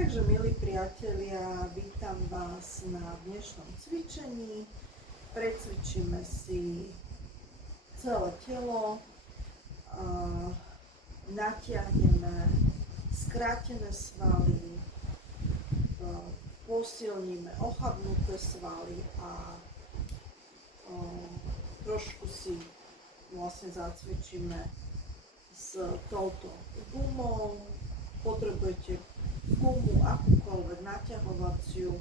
Takže, milí priatelia, vítam vás na dnešnom cvičení. Precvičíme si celé telo, natiahneme skrátené svaly, posilníme ochabnuté svaly a trošku si vlastne zacvičíme s touto gumou. Potrebujete gumu akúkoľvek naťahovaciu,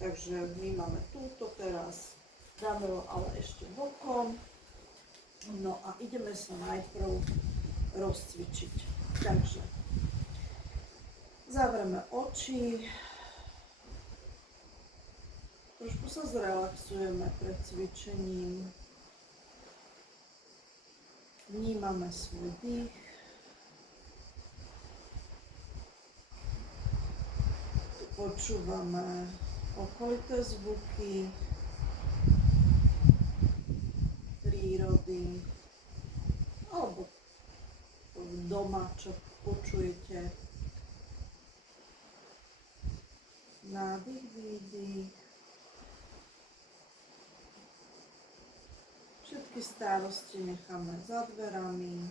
takže my máme túto teraz, dáme ho ale ešte bokom. No a ideme sa najprv rozcvičiť. Takže zavreme oči, trošku sa zrelaxujeme pred cvičením, vnímame svoj dých. Počúvame okolité zvuky prírody alebo doma, čo počujete. Nádych, výdych. Všetky starosti necháme za dverami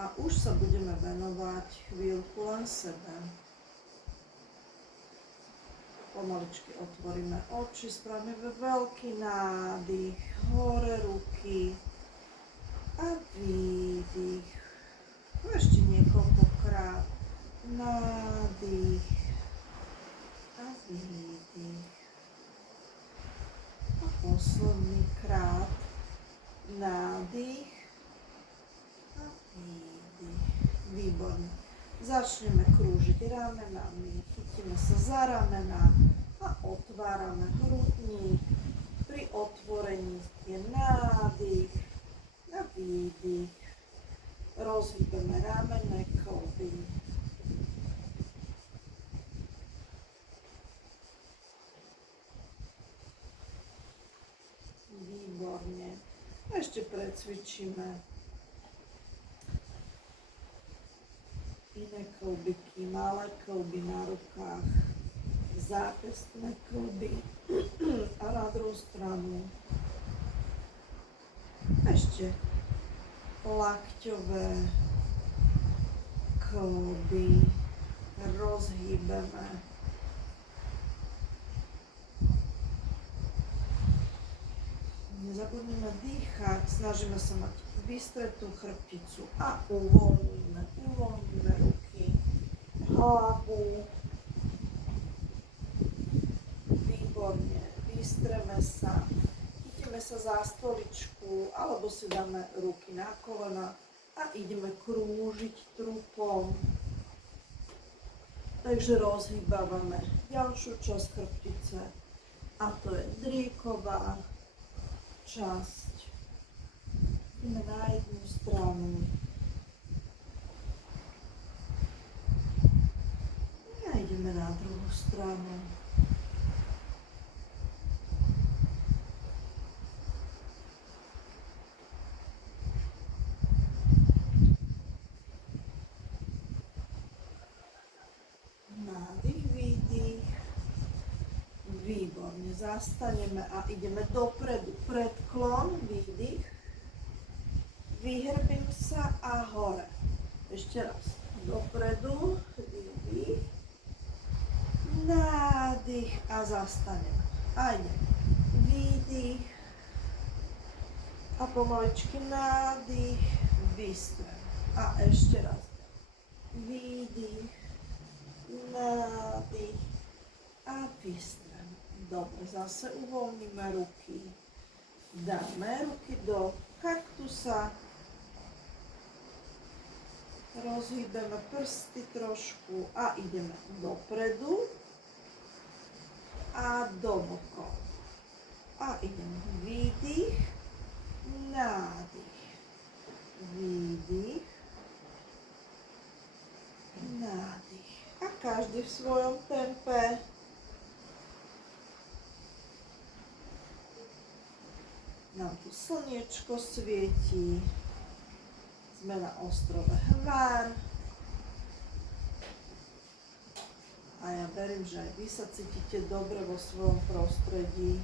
a už sa budeme venovať chvíľku len sebe. Pomaličky otvoríme oči, spravíme veľký nádych, hore ruky a výdych. Ešte niekoľkokrát. Nádych a výdych. A posledný krát. Nádych a výdych. Výborne. Začneme krúžiť ramenami, chytíme sa za ramena a otvárame hrudník. Pri otvorení je nádych a výdych. Rozhýbeme ramenné kĺby. Výborne. Ešte precvičíme iné kĺbiky, malé kĺby na rukách, zápestné kĺby a na druhú stranu ešte lakťové kĺby rozhýbeme. Nezabudnime dýchať, snažíme sa mať vystretú chrbticu a uvoľníme ruky, hlavu. Výborne, vystreme sa, chytíme sa za stoličku alebo si dáme ruky na kolena a ideme krúžiť trupom. Takže rozhýbávame ďalšiu časť chrbtice a to je drieková časť. Ideme na jednu stranu a ideme na druhú stranu. Nádych, výdych. Výborne, zastaneme a ideme dopredu. Predklon, výdych. Vyhrbím sa a hore. Ešte raz. Dopredu, výdych. Nádych a zastaneme. A ideme. Výdych. A pomaličky nádych. Vystrem. A ešte raz. Výdych. Nádych. A vystrem. Dobre, zase uvoľníme ruky. Dáme ruky do kaktusa. Rozhýbeme prsty trošku a ideme dopredu a do bokov. A ideme výdych, nádych, výdych, nádych. A každý v svojom tempe. Nám tu slniečko svieti. Sme na ostrove Hvar. A ja verím, že aj vy sa cítite dobre vo svojom prostredí.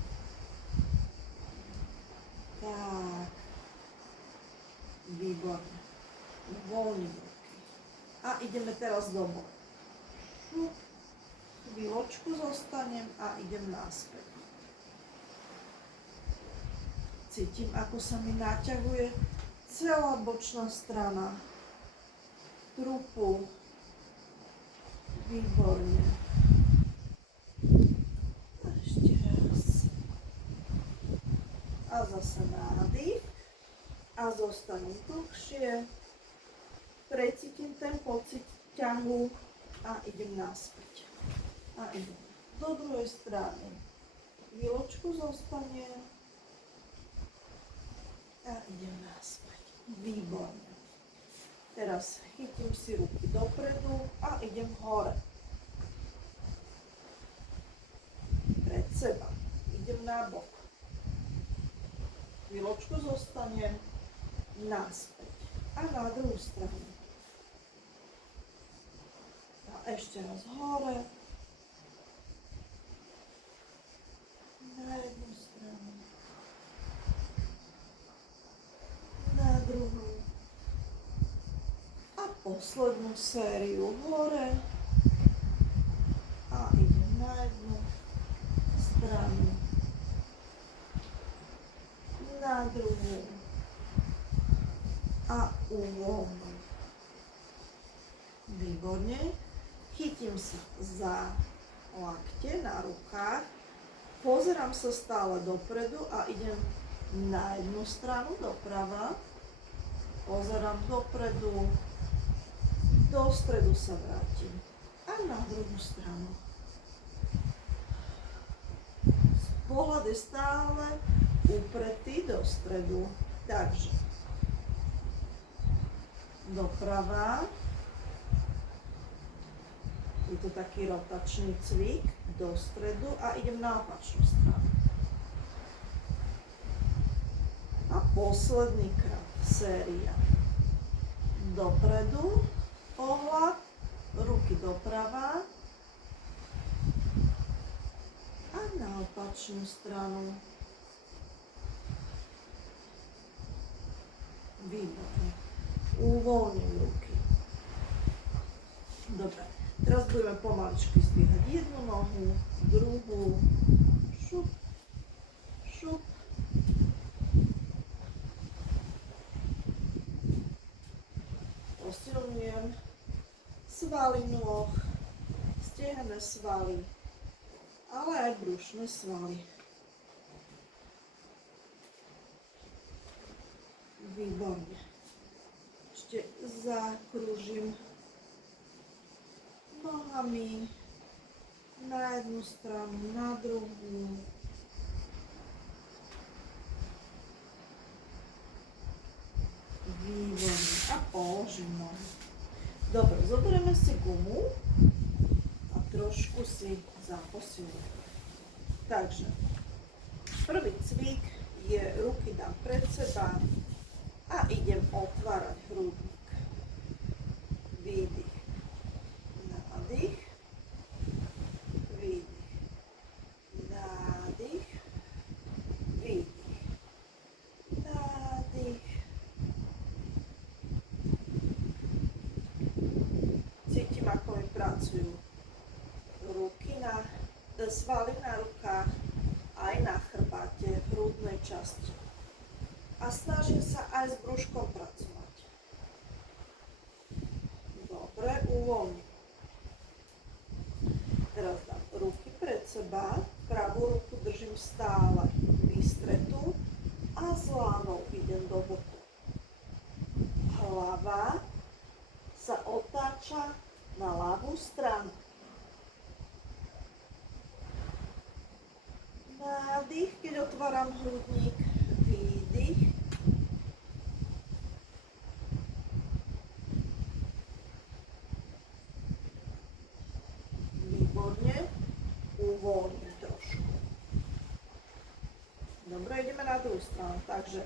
Tak. Výborne. Voľním ruky. A ideme teraz domov. Chvíľočku zostanem a idem naspäť. Cítim, ako sa mi naťahuje celá bočná strana trupu. Výborne. A ešte raz. A zase nádych. A zostanem dlhšie. Precítim ten pocit ťahu a idem naspäť. A idem do druhej strany. Chvíľočku zostanem. A idem naspäť. Výborne. Teraz chytím si ruky dopredu a idem hore. Pred seba. Idem na bok. Chvíľočku zostanem. Naspäť. A na druhú stranu. A ešte raz hore. Na jednu stranu. Na druhú. A poslednú sériu hore. A idem na jednu stranu. Na druhú. A uvoľním. Výborne. Chytím sa za lakte na rukách. Pozerám sa stále dopredu a idem na jednu stranu doprava. Pozerám dopredu. Do stredu sa vrátim. A na druhú stranu. Pohľad je stále upretý do stredu. Takže doprava. Je to taký rotačný cvik do stredu a idem na opačnú stranu. A posledný krát séria. Dopredu, pohľad, ruky doprava a na opačnú stranu. Výborne. Uvoľním ruky. Dobre, teraz budeme pomaličky zdvíhať jednu nohu, druhú, šup, šup. Posilňujem svaly nôh, stehné svaly, ale aj brušné svaly. Výborne. Ešte zakrúžim nohami na jednu stranu, na druhú. Výborne. A položím nohu. Dobre, zoberieme si gumu a trošku si zaposilíme. Takže, prvý cvik je ruky dám pred seba a idem otvárať hrudník. Výdych. Nádych. Výdych. Nádych. Výdych. Nádych. Cítim, ako mi pracujú ruky svaly na rukách aj na chrbáte, v hrudnej časti. A snažím sa aj s brúškom pracovať. Dobre, uvoľním. Teraz dám ruky pred seba, pravú ruku držím stále vystretú a s ľavou idem do boku. Hlava sa otáča na ľavú stranu. Nádych, keď otváram hrudník, výdych. Výborne. Uvoľním trošku. Dobre, ideme na druhú stranu. Takže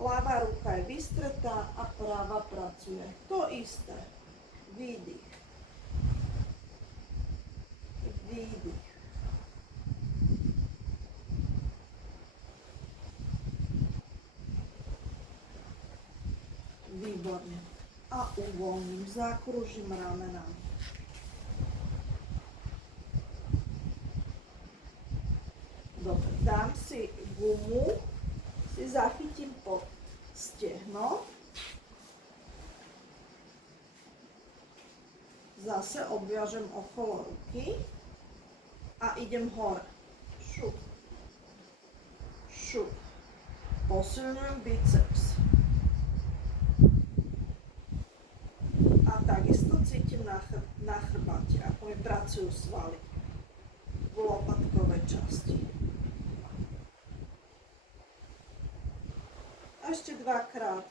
ľavá ruka je vystretá a práva pracuje. To isté. Výdych. výdych. Výborne. A uvoľním, zakružím ramenami. Dobre, dám si gumu, si zachytím pod stehno. Zase obviažem okolo ruky a idem hore. Šup. Šup. Posilňujem biceps. A takisto cítim na chrbate, ako mi pracujú svaly v lopatkovej časti. A ešte dvakrát.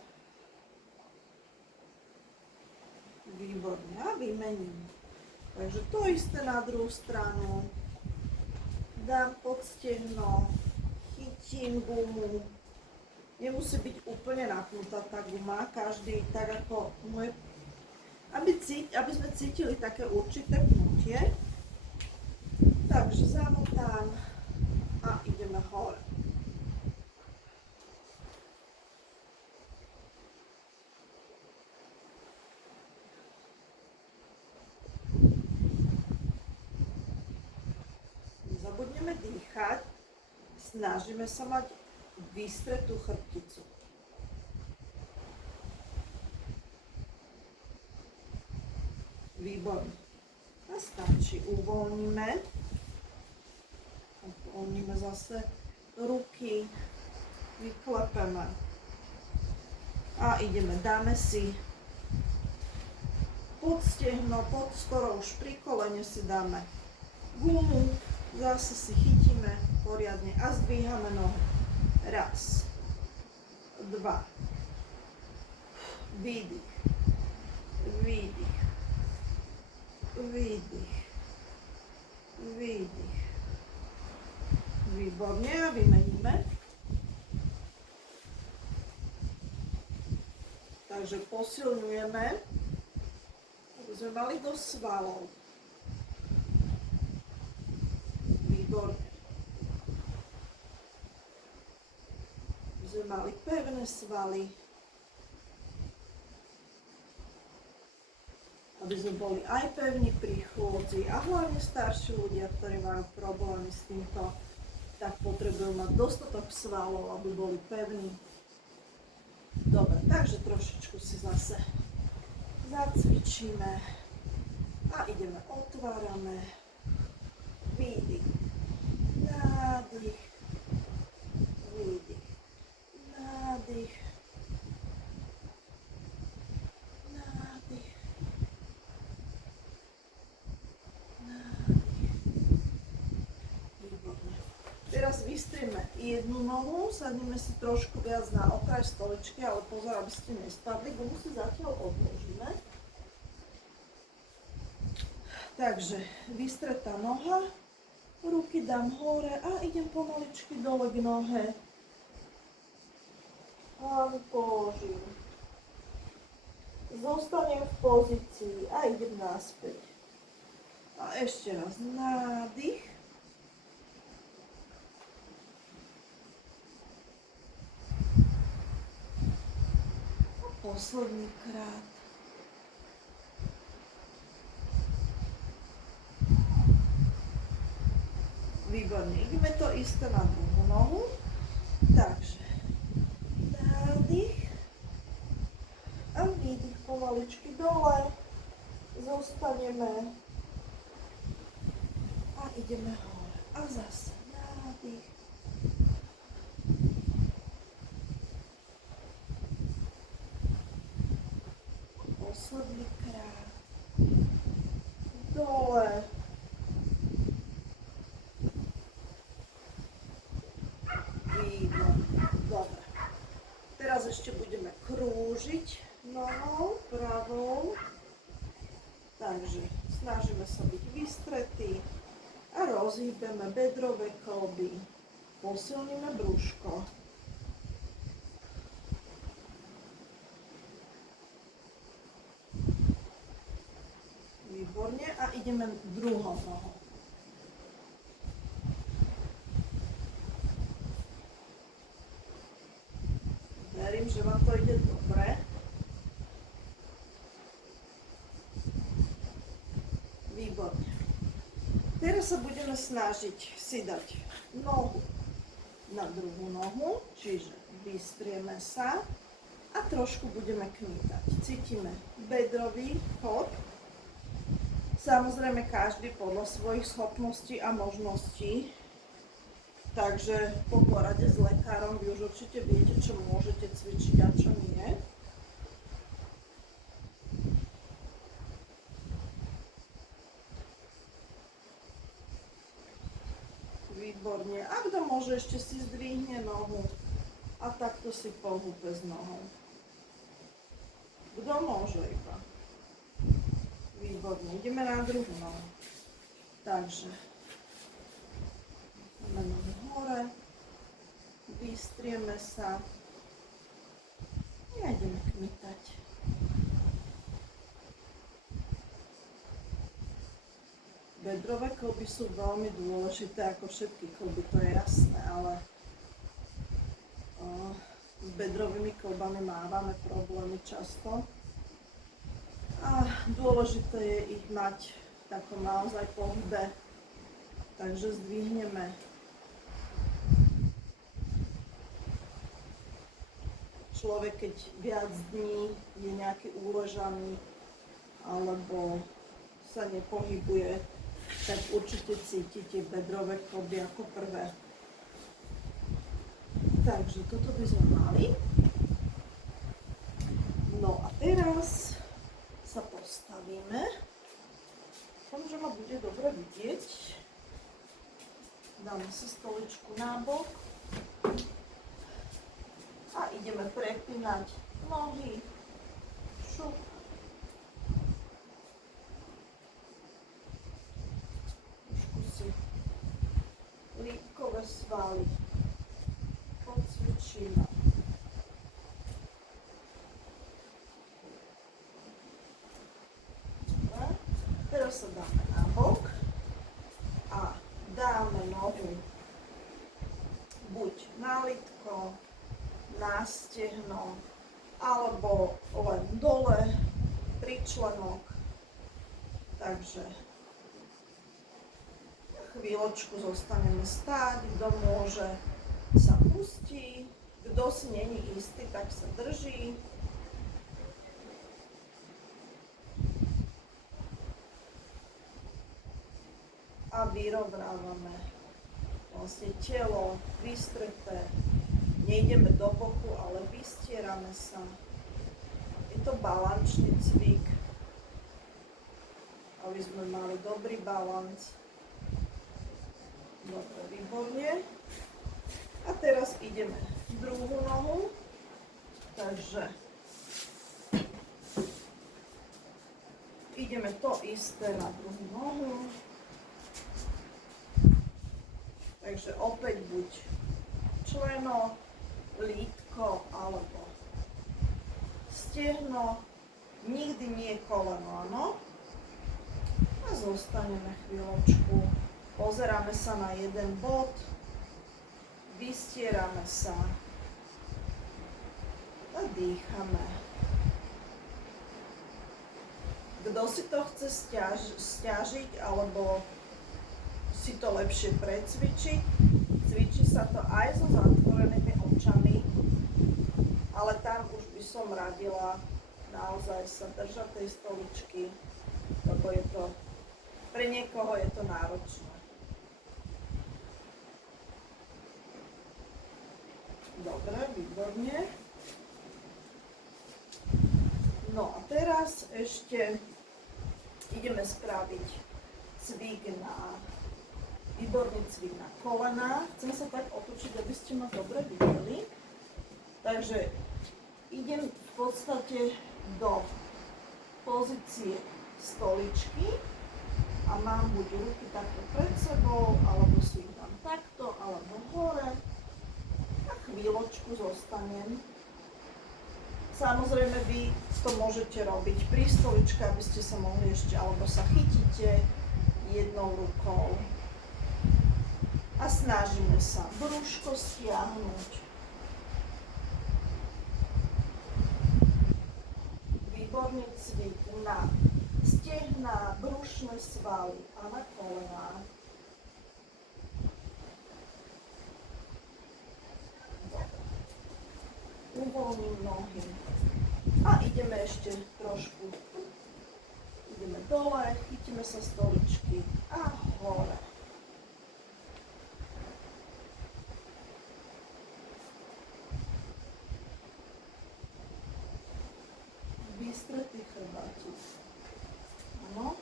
Výborne. A vymením. Takže to isté na druhú stranu. Dám pod stehno, chytím gumu. Nemusí byť úplne napnutá tá guma, každý tak ako môj, aby sme cítili také určité pnutie. Takže zamotám a ideme hore. Nezabudneme dýchať, snažíme sa mať vystretú chrbticu. Výborne. A stačí. Uvoľníme. Uvoľníme zase ruky. Vyklepeme. A ideme. Dáme si pod stehno, skoro už pri kolene si dáme gumu. Zase si chytíme poriadne a zdvíhame nohy. Raz. Dva. Výdych. Výdych. Výdych. Výdych. Výborne a vymeníme. Takže posilňujeme, aby sme mali dosť svalov. Výborne. Aby sme mali pevné svaly. Aby sme boli aj pevní pri chôdzi a hlavne starší ľudia, ktorí majú problémy s týmto, tak potrebujú mať dostatok svalov, aby boli pevní. Dobre, takže trošičku si zase zacvičíme a ideme, otvárame, výdych, nádych, výdych, nádych, nádych, nádych. Výborne. Teraz vystrieme jednu nohu, sadneme si trošku viac na okraj stoličky, ale pozor, aby ste nespadli, gumu si zatiaľ odložíme. Takže vystretá noha, ruky dám hore a idem pomaličky dole k nohe. Hlavu položím. Zostanem v pozícii a idem naspäť. A ešte raz nádych. Posledný krát. Výborne. Ideme to isté na druhú nohu. Takže nádych a výdych pomaličky dole. Zostaneme a ideme hore. A zase nádych. Posledný krát. Dole. Výborne. Dobre. Teraz ešte budeme krúžiť nohou pravou. Takže snažíme sa byť vystretí a rozhýbeme bedrové kĺby. Posilníme brúško. Výborne a ideme druhou nohou. Teraz sa budeme snažiť si dať nohu na druhú nohu, čiže vystrieme sa a trošku budeme kmitať. Cítime bedrový chod. Samozrejme každý podľa svojich schopností a možností. Takže po porade s lekárom vy už určite viete, čo môžete cvičiť a čo nie. Výborne. A kto môže, ešte si zdvihne nohu a takto si pohúpe s nohou. Kto môže iba. Výborne. Ideme na druhú nohu. Takže máme nohu hore, vystrieme sa a ideme kmitať. Bedrové kĺby sú veľmi dôležité, ako všetky kĺby, to je jasné, ale s bedrovými kĺbami mávame problémy často. A dôležité je ich mať v takom naozaj pohybe, takže zdvihneme človek, keď viac dní je nejaký uležaný alebo sa nepohybuje, tak určite cítite bedrové kĺby ako prvé. Takže toto by sme mali. No a teraz sa postavíme. Dúfam, že ma bude dobre vidieť. Dáme si stoličku na bok. A ideme prepínať nohy, šup. Trošku si lípkové svaly pocvičíme. Teraz sa dáme na bok a dáme nohu buď na lytko, na stehno, alebo len dole, pri členok. Takže chvíľočku zostaneme stáť, kto môže sa pustí, kto si není istý, tak sa drží. A vyrovnávame vlastne telo vystreté. Nejdeme do boku, ale vystierame sa. Je to balančný cvik, aby sme mali dobrý balans. Dobre, výborne. A teraz ideme druhú nohu. Takže ideme to isté na druhú nohu. Takže opäť buď členo, lítko alebo stehno, nikdy nie koleno, áno. A zostaneme chvíľočku, pozeráme sa na jeden bod, vystierame sa a dýchame. Kto si to chce stiažiť alebo si to lepšie precvičiť, cvičí sa to aj so zatvorenými očami, ale tam už by som radila naozaj sa držať tej stoličky, lebo je to, pre niekoho je to náročné. Dobre, výborne. No a teraz ešte ideme spraviť cvik na výborný cvik na kolená. Chcem sa tak otočiť, aby ste ma dobre videli. Takže idem v podstate do pozície stoličky a mám buď ruky takto pred sebou, alebo si ich dám takto, alebo hore. A chvíľočku zostanem. Samozrejme, vy to môžete robiť pri stoličke, aby ste sa mohli ešte, alebo sa chytíte jednou rukou. A snažíme sa brúško stiahnuť. Výborný cvik na stehna, brušné svaly a na kolená. Uvoľním nohy. A ideme ešte trošku. Ideme dole, chytíme sa stoličky a hore. Vystretý chrbátik. Áno.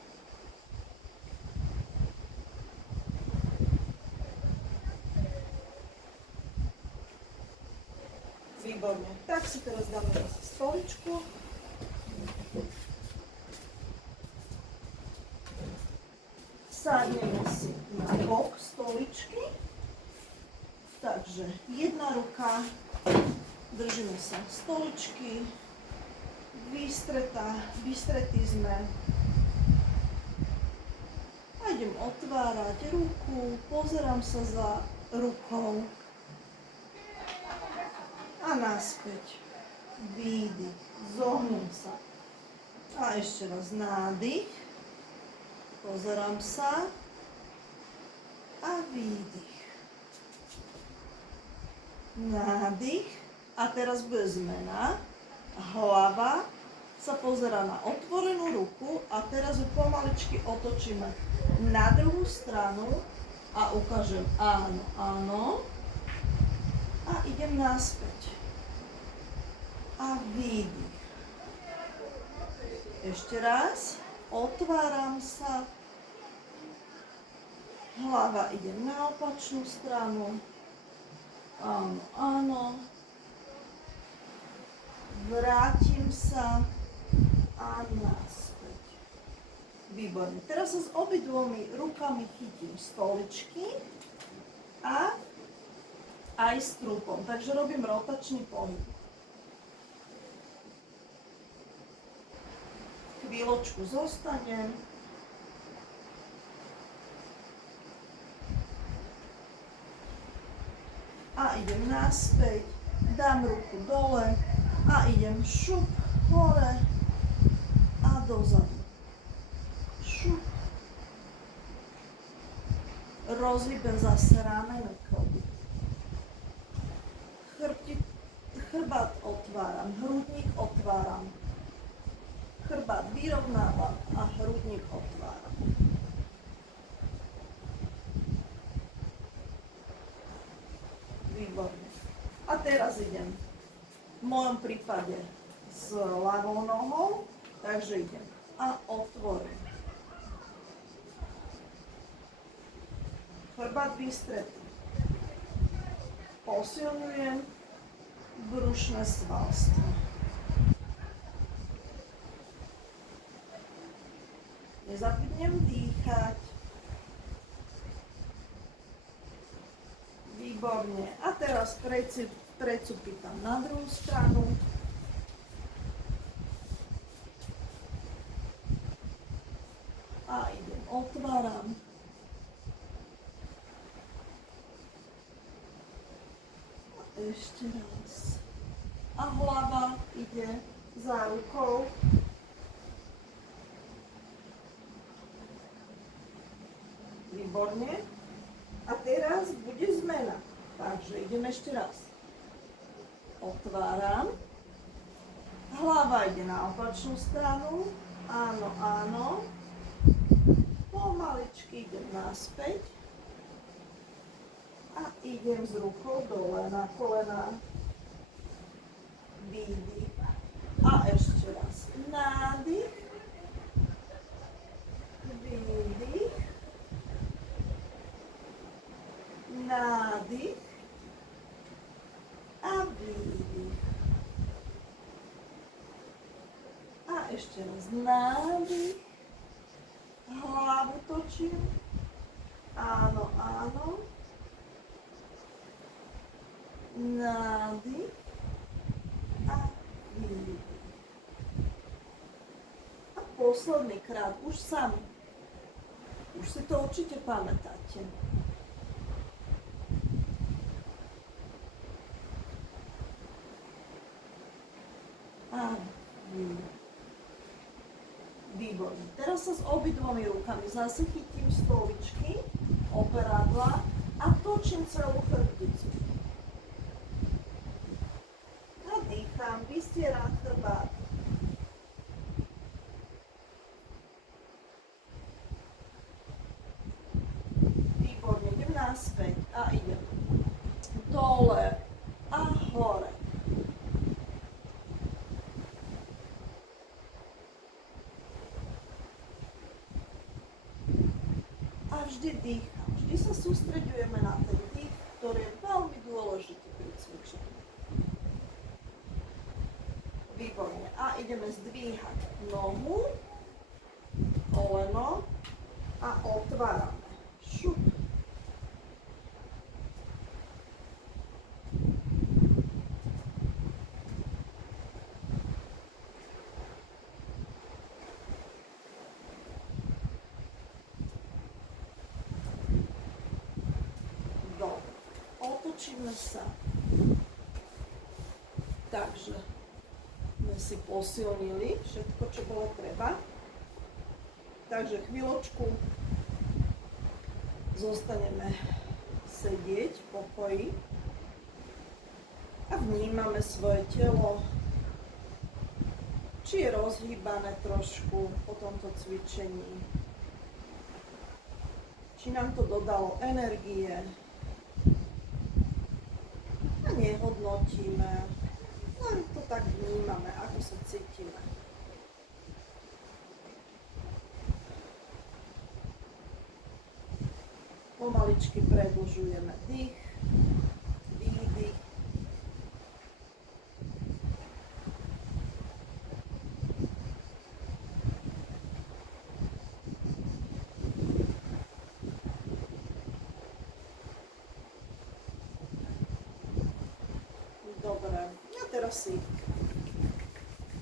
Výborne. Tak si teraz dáme zase stoličku. Sadneme si na bok stoličky. Takže jedna ruka, držíme sa stoličky, vystretí sme. A idem otvárať ruku, pozerám sa za rukou a naspäť. Výdych, zohnem sa. A ešte raz nádych. Pozerám sa a výdych. Nádych. A teraz bude zmena. Hlava sa pozerá na otvorenú ruku a teraz ju pomaličky otočíme na druhú stranu a ukážem áno, áno. A idem naspäť. A výdych. Ešte raz. Otváram sa. Hlava ide na opačnú stranu. Áno, áno. Vrátim sa a naspäť. Výborne. Teraz sa s obidvomi rukami chytím stoličky a aj s trupom. Takže robím rotačný pohyb. Chvíľočku zostanem. A idem naspäť. Dám ruku dole a idem šup hore a dozadu. Šup. Rozhýbem zase rameno, klby. Chrbát otváram, hrudník otváram. Chrbát vyrovnávam a hrudník otváram. Výborne. A teraz idem v mojom prípade s ľavou nohou, takže idem a otvorím. Chrbát vystretý. Posilňujem brušné svalstvo. Nezabudnem dýchať. Výborne. A teraz precupy tam na druhú stranu. A idem, otváram. A ešte raz. A hlava ide za rukou. Výborne. A teraz bude zmena. Takže idem ešte raz. Otváram. Hlava ide na opačnú stranu. Áno, áno. Pomaličky idem naspäť. A idem s rukou dole na kolená. Výdych. A ešte raz. Nádych. Výdych. Nádych a výdych. A ešte raz nádych. Hlavu točím. Áno, áno. Nádych a výdych. A posledný krát, už sami. Už si to určite pamätáte. A výborne. Výborne. Teraz sa s obidvomi rukami zase chytím stoličky, operadla a točím celú chrbticu. A dýcham, vystieram chrbát. Výborne, idem naspäť a idem dole a hore. A vždy dýcham. Vždy sa sústreďujeme na ten dých, ktorý je veľmi dôležitý pri cvičení. Výborne. A ideme zdvíhať nohu, koleno a otvárame. Šup. Otočíme sa. Takže sme si posilnili všetko, čo bolo treba. Takže chvíľočku zostaneme sedieť v pokoji a vnímame svoje telo, či je rozhýbané trošku po tomto cvičení, či nám to dodalo energie. A nehodnotíme, len to tak vnímame, ako sa cítime. Pomaličky predĺžujeme dých, výdych. Dobre, a teraz si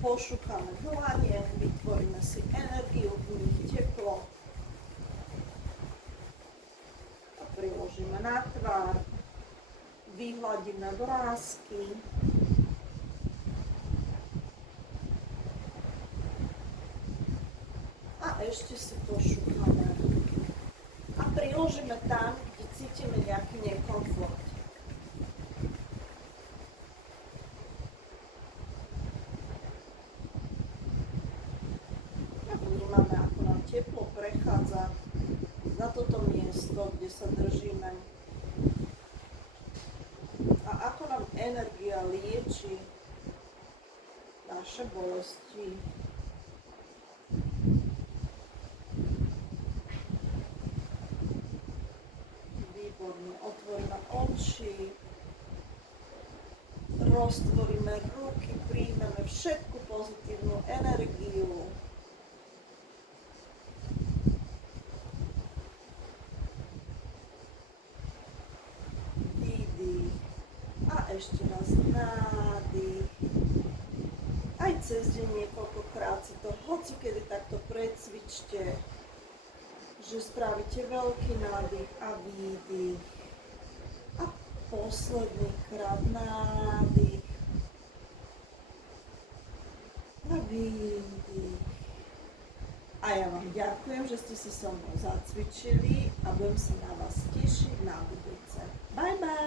pošúchame dlane, vytvoríme si energiu, v nich teplo a priložíme na tvár, vyhladíme vrásky a ešte si pošúchame a priložíme tam, kde cítime nejaký nekomfort. Vnímame, ako nám teplo prechádza na toto miesto, kde sa držíme. A ako nám energia lieči naše bolesti. Výborne, otvoríme oči, roztvoríme ruky, príjmeme všetku pozitívnu energiu. Ešte raz nádych. Aj cez deň niekoľkokrát si to hocikedy takto precvičte, že spravíte veľký nádych a výdych. A posledný krát nádych a výdych. A ja vám ďakujem, že ste si so mnou zacvičili a budem sa na vás tešiť na budúce. Bye bye!